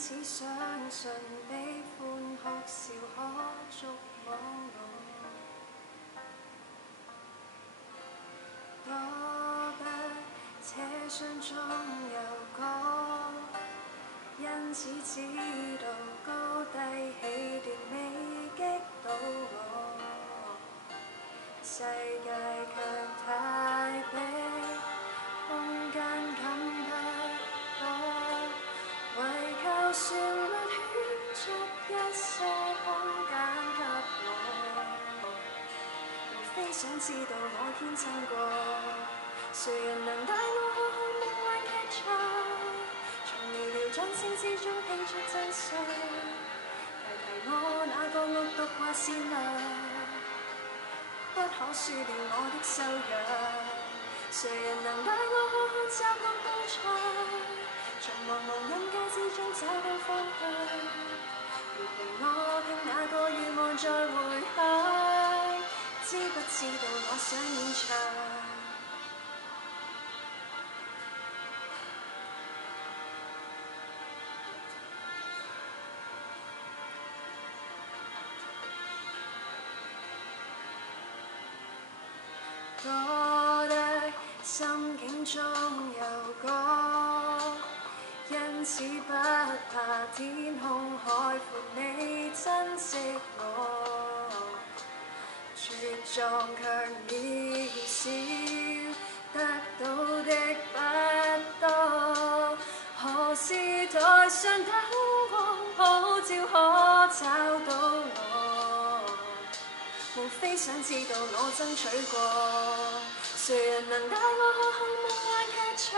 此相信悲歡哭笑可觸摸我，多不這信中有歌，因此知道高低起跌未擊倒我，世界卻太逼，空間感不可，唯求旋律圈出一些空間給我，無非想知道我天真過，誰人能帶我看看夢幻劇場，從寥寥掌聲之中聽出真相，提提我那個惡毒或善良，不可輸掉我的修養。誰人能帶我看看窄路道場，從茫茫人界之中找到方向，陪陪我聽那個願望再回響，知不知道我想演唱？多得心境中有歌，因此不怕天空海闊，你珍惜我，茁壯卻渺小，得到的不多，何時台上燈光普照可找到我，無非想知道我爭取過，誰人能帶我看看夢幻劇場，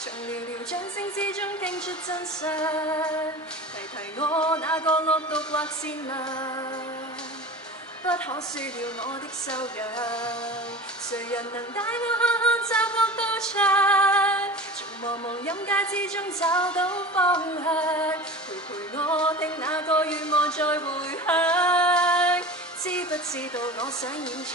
從寥寥掌聲之中聽出真相，提提我那個惡毒或善良，不可輸掉我的修養。誰人能帶我看看窄路道場，從茫茫陰界之中找到方向，陪陪我聽那個願望再回響，知不知道我想演唱？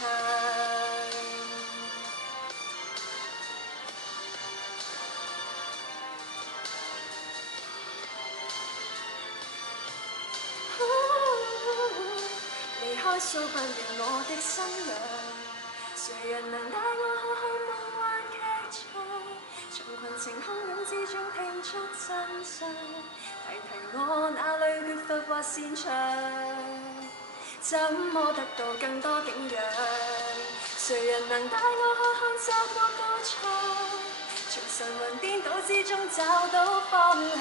離開掃不了我的新娘，誰人能帶我看看夢幻劇場，從群情洶湧之中聽出真相，提提我哪裏缺乏或擅長，怎麼得到更多景仰？誰人能帶我看看窄路道場，從神魂顛倒之中找到方向，